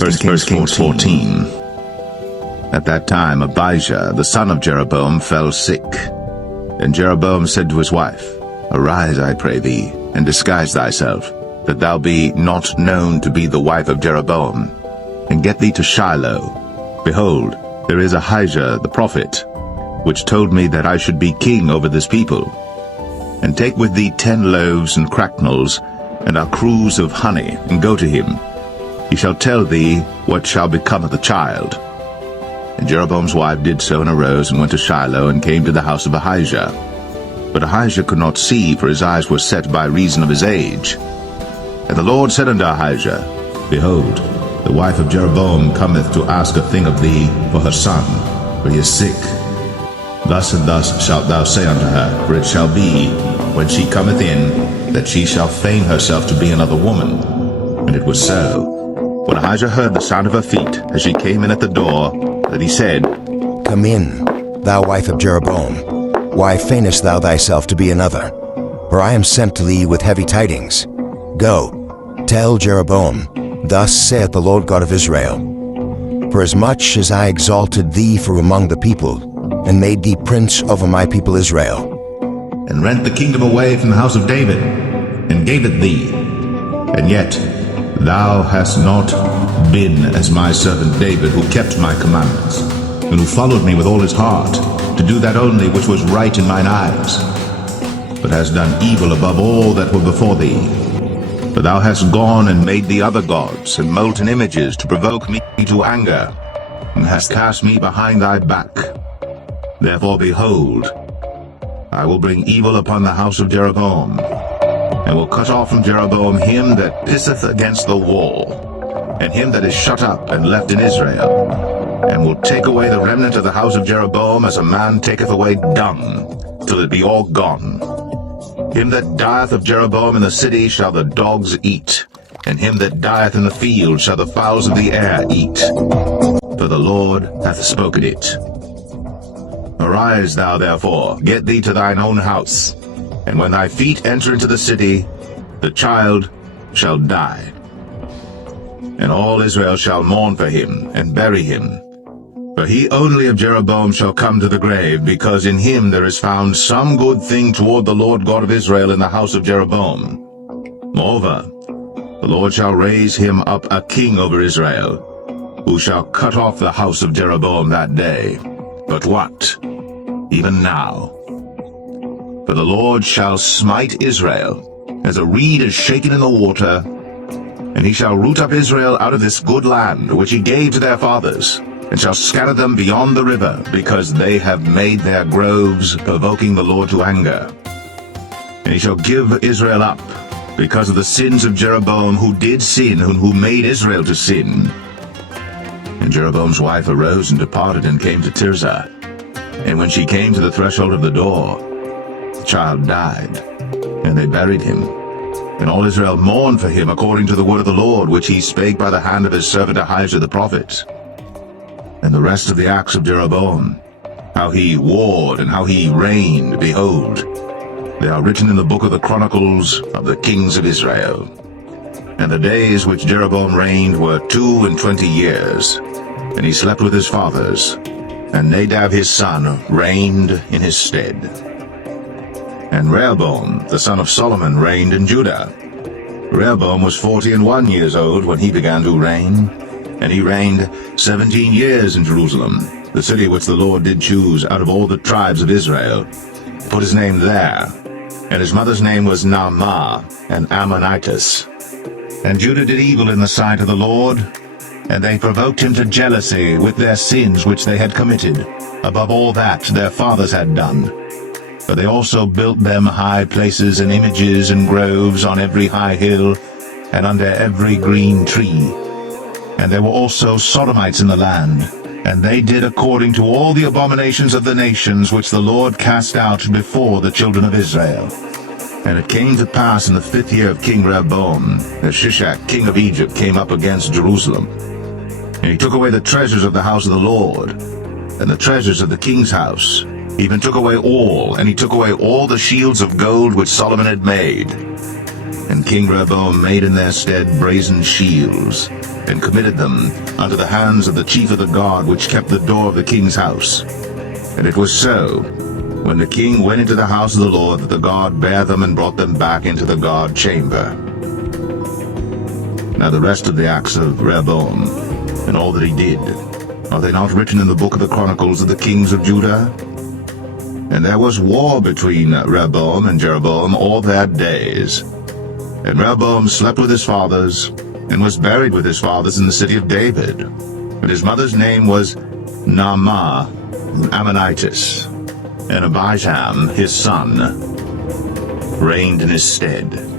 1 Kings 14. At that time Abijah, the son of Jeroboam, fell sick. And Jeroboam said to his wife, Arise, I pray thee, and disguise thyself, that thou be not known to be the wife of Jeroboam, and get thee to Shiloh. Behold, there is Ahijah the prophet, which told me that I should be king over this people. And take with thee 10 loaves and cracknels, and a cruse of honey, and go to him. He shall tell thee what shall become of the child. And Jeroboam's wife did so, and arose, and went to Shiloh, and came to the house of Ahijah. But Ahijah could not see, for his eyes were set by reason of his age. And the Lord said unto Ahijah, Behold, the wife of Jeroboam cometh to ask a thing of thee for her son, for he is sick. Thus and thus shalt thou say unto her, for it shall be, when she cometh in, that she shall feign herself to be another woman. And it was so. When Ahijah heard the sound of her feet, as she came in at the door, that he said, Come in, thou wife of Jeroboam. Why feignest thou thyself to be another? For I am sent to thee with heavy tidings. Go, tell Jeroboam, Thus saith the Lord God of Israel, For as much as I exalted thee from among the people, and made thee prince over my people Israel, and rent the kingdom away from the house of David, and gave it thee, and yet thou hast not been as my servant David, who kept my commandments, and who followed me with all his heart, to do that only which was right in mine eyes, but hast done evil above all that were before thee. For thou hast gone and made thee other gods, and molten images, to provoke me to anger, and hast cast me behind thy back. Therefore, behold, I will bring evil upon the house of Jeroboam, and will cut off from Jeroboam him that pisseth against the wall, and him that is shut up and left in Israel, and will take away the remnant of the house of Jeroboam as a man taketh away dung, till it be all gone. Him that dieth of Jeroboam in the city shall the dogs eat, and him that dieth in the field shall the fowls of the air eat. For the Lord hath spoken it. Arise thou therefore, get thee to thine own house, and when thy feet enter into the city, the child shall die. And all Israel shall mourn for him, and bury him. For he only of Jeroboam shall come to the grave, because in him there is found some good thing toward the Lord God of Israel in the house of Jeroboam. Moreover, the Lord shall raise him up a king over Israel, who shall cut off the house of Jeroboam that day. But what? Even now. For the Lord shall smite Israel, as a reed is shaken in the water, and he shall root up Israel out of this good land, which he gave to their fathers, and shall scatter them beyond the river, because they have made their groves, provoking the Lord to anger. And he shall give Israel up, because of the sins of Jeroboam, who did sin, and who made Israel to sin. And Jeroboam's wife arose and departed, and came to Tirzah. And when she came to the threshold of the door, the child died, and they buried him. And all Israel mourned for him according to the word of the Lord, which he spake by the hand of his servant Ahijah the prophet. And the rest of the acts of Jeroboam, how he warred and how he reigned, behold, they are written in the book of the Chronicles of the kings of Israel. And the days which Jeroboam reigned were 22 years, and he slept with his fathers, and Nadab his son reigned in his stead. And Rehoboam the son of Solomon reigned in Judah. Rehoboam was 41 years old when he began to reign, and he reigned 17 years in Jerusalem, the city which the Lord did choose out of all the tribes of Israel, put his name there. And his mother's name was Naamah, an Ammonitess. And Judah did evil in the sight of the Lord, and they provoked him to jealousy with their sins which they had committed, above all that their fathers had done. For they also built them high places and images and groves on every high hill, and under every green tree. And there were also Sodomites in the land, and they did according to all the abominations of the nations which the Lord cast out before the children of Israel. And it came to pass in the 5th year of King Rehoboam, that Shishak king of Egypt came up against Jerusalem. And he took away the treasures of the house of the Lord, and the treasures of the king's house, even took away all, and he took away all the shields of gold which Solomon had made. And King Rehoboam made in their stead brazen shields, and committed them unto the hands of the chief of the guard which kept the door of the king's house. And it was so, when the king went into the house of the Lord, that the guard bare them and brought them back into the guard chamber. Now the rest of the acts of Rehoboam, and all that he did, are they not written in the book of the Chronicles of the kings of Judah? And there was war between Rehoboam and Jeroboam all their days. And Rehoboam slept with his fathers, and was buried with his fathers in the city of David. And his mother's name was Naamah, an Ammonitess. And Abijah, his son, reigned in his stead.